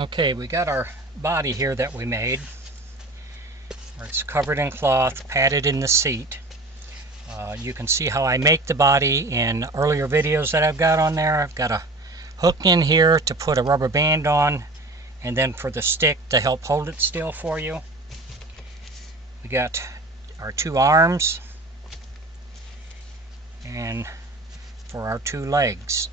Okay, we got our body here that we made. It's covered in cloth, padded in the seat. You can see how I make the body in earlier videos that I've got on there. I've got a hook in here to put a rubber band on, and then for the stick to help hold it still for you. We got our two arms and for our two legs.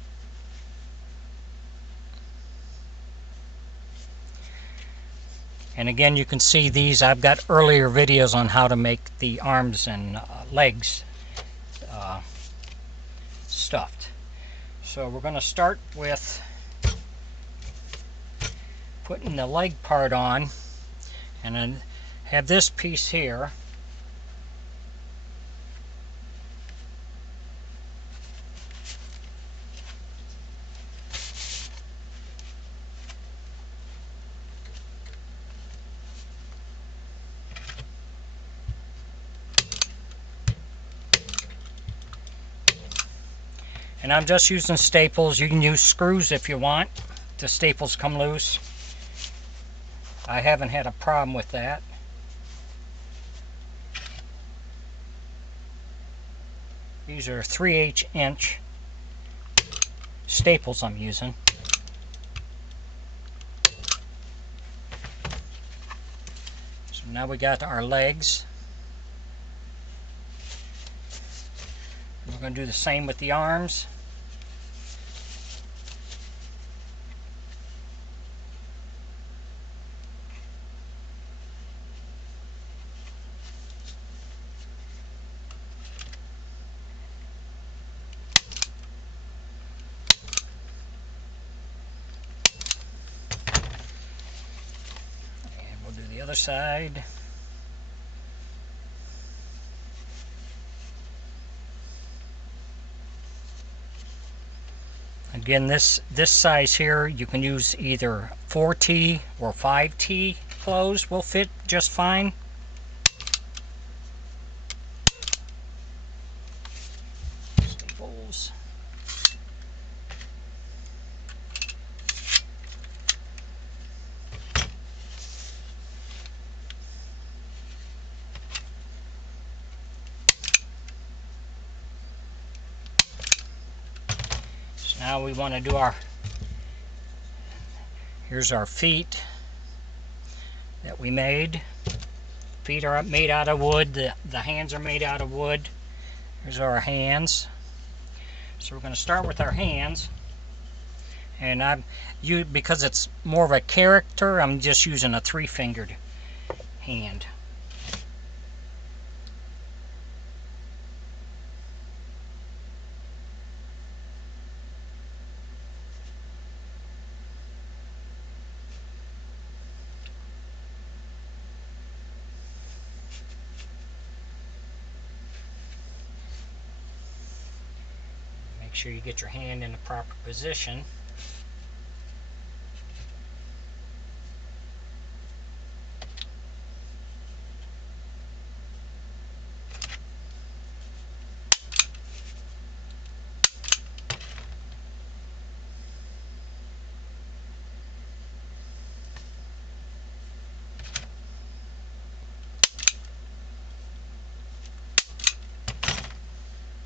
And again, you can see these. I've got earlier videos on how to make the arms and legs stuffed. So we're going to start with putting the leg part on, and then have this piece here. And I'm just using staples. You can use screws if you want. The staples come loose. I haven't had a problem with that. These are 3/8 inch staples I'm using. So now we got our legs. We're going to do the same with the arms. And we'll do the other side. Again, this size here, you can use either 4T or 5T clothes will fit just fine. Staples. Now we want to do here's our feet that we made. Feet are made out of wood. The hands are made out of wood. Here's our hands. So we're going to start with our hands. And because it's more of a character, I'm just using a 3-fingered hand. Make sure you get your hand in the proper position.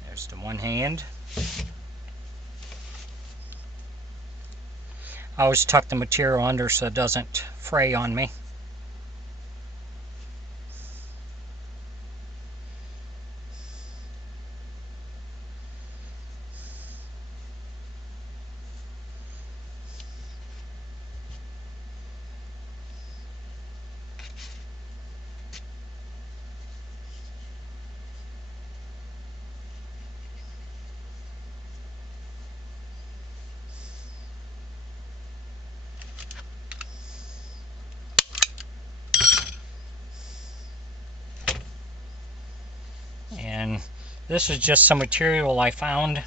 There's the one hand. I always tuck the material under so it doesn't fray on me. And this is just some material I found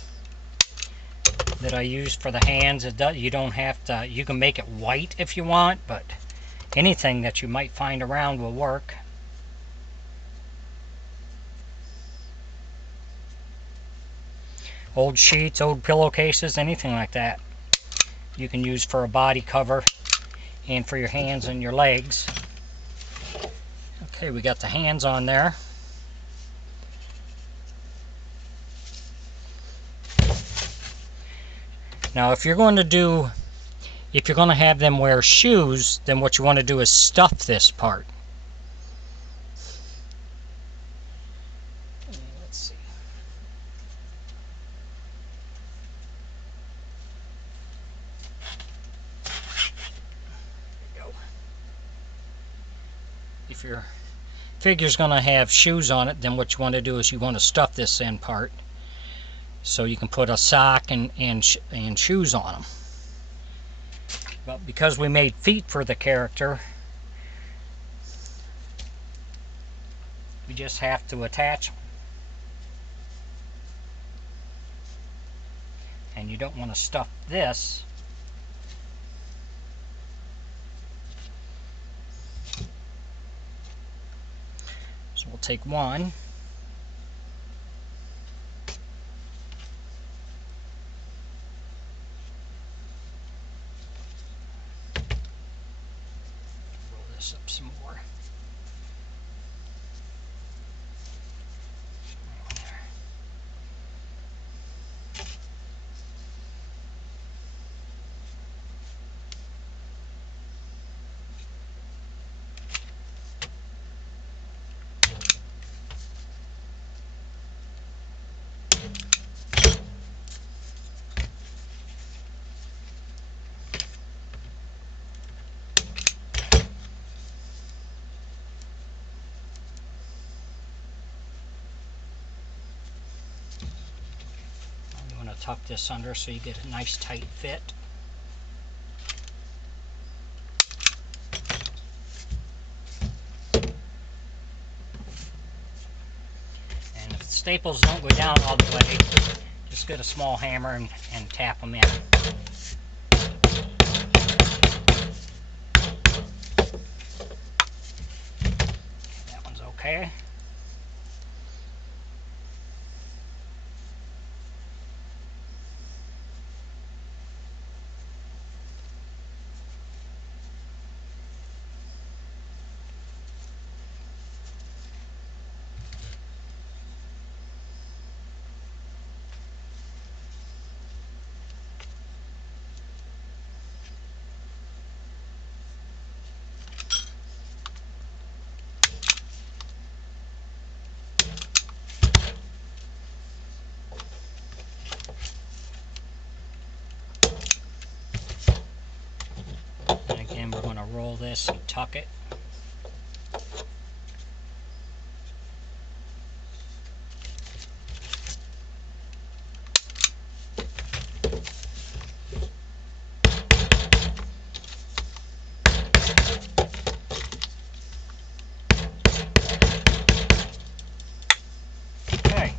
that I used for the hands. You don't have to, you can make it white if you want, but anything that you might find around will work. Old sheets, old pillowcases, anything like that you can use for a body cover. and for your hands and your legs. Okay, we got the hands on there. Now if you're going to have them wear shoes, then what you want to do is stuff this part. Let's see. There we go. If your figure's going to have shoes on it, then what you want to do is you want to stuff this end part so you can put a sock and shoes on them. But because we made feet for the character, we just have to attach them. And you don't want to stuff this. So we'll take one. Roll this up some more. Tuck this under so you get a nice tight fit. And if the staples don't go down all the way, just get a small hammer and tap them in. That one's okay. And again, we're going to roll this and tuck it. Okay,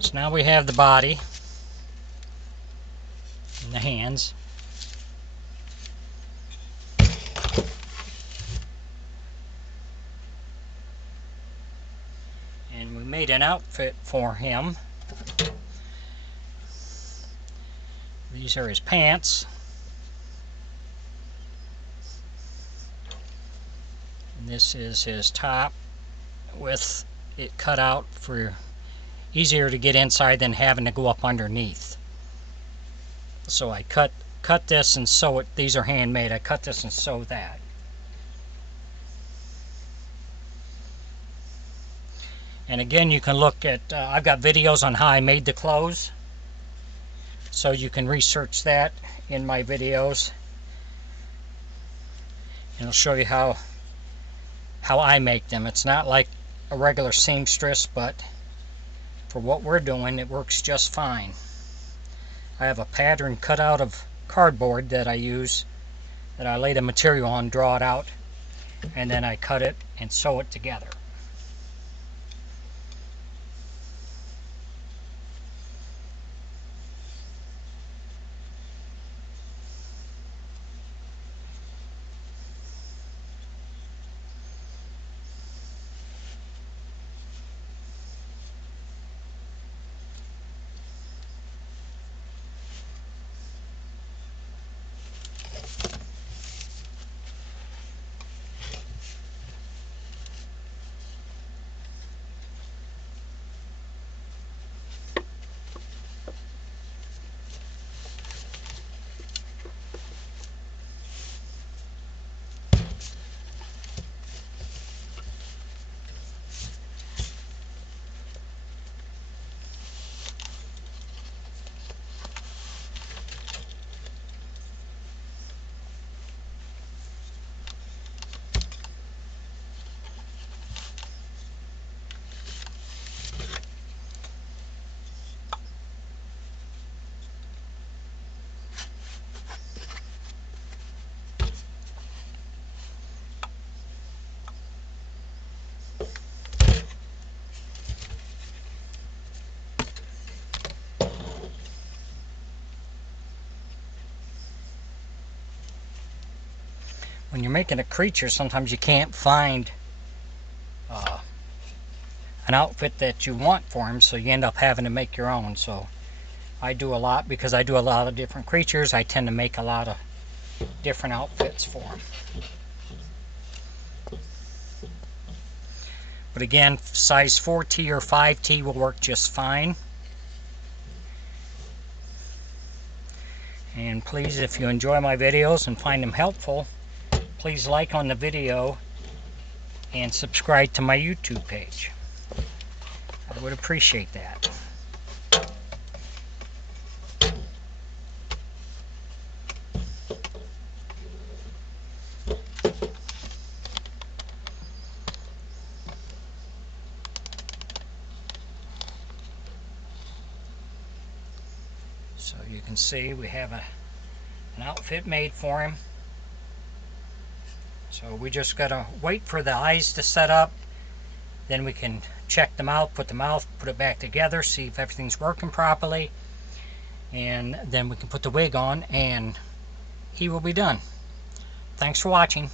so now we have the body and the hands. And we made an outfit for him. These are his pants. And this is his top with it cut out for easier to get inside than having to go up underneath. So I cut this and sew it. These are handmade. I cut this and sew that. And again, you can look at, I've got videos on how I made the clothes, so you can research that in my videos. And I'll show you how I make them. It's not like a regular seamstress, but for what we're doing, it works just fine. I have a pattern cut out of cardboard that I use, that I lay the material on, draw it out, and then I cut it and sew it together. when you're making a creature, sometimes you can't find an outfit that you want for him, so you end up having to make your own. So I do a lot, because I do a lot of different creatures. I tend to make a lot of different outfits for him. But again, size 4T or 5T will work just fine. And please, if you enjoy my videos and find them helpful, please like on the video and subscribe to my YouTube page. I would appreciate that. So you can see we have an outfit made for him. So we just gotta wait for the eyes to set up, then we can check the mouth, put it back together, see if everything's working properly, and then we can put the wig on and he will be done. Thanks for watching.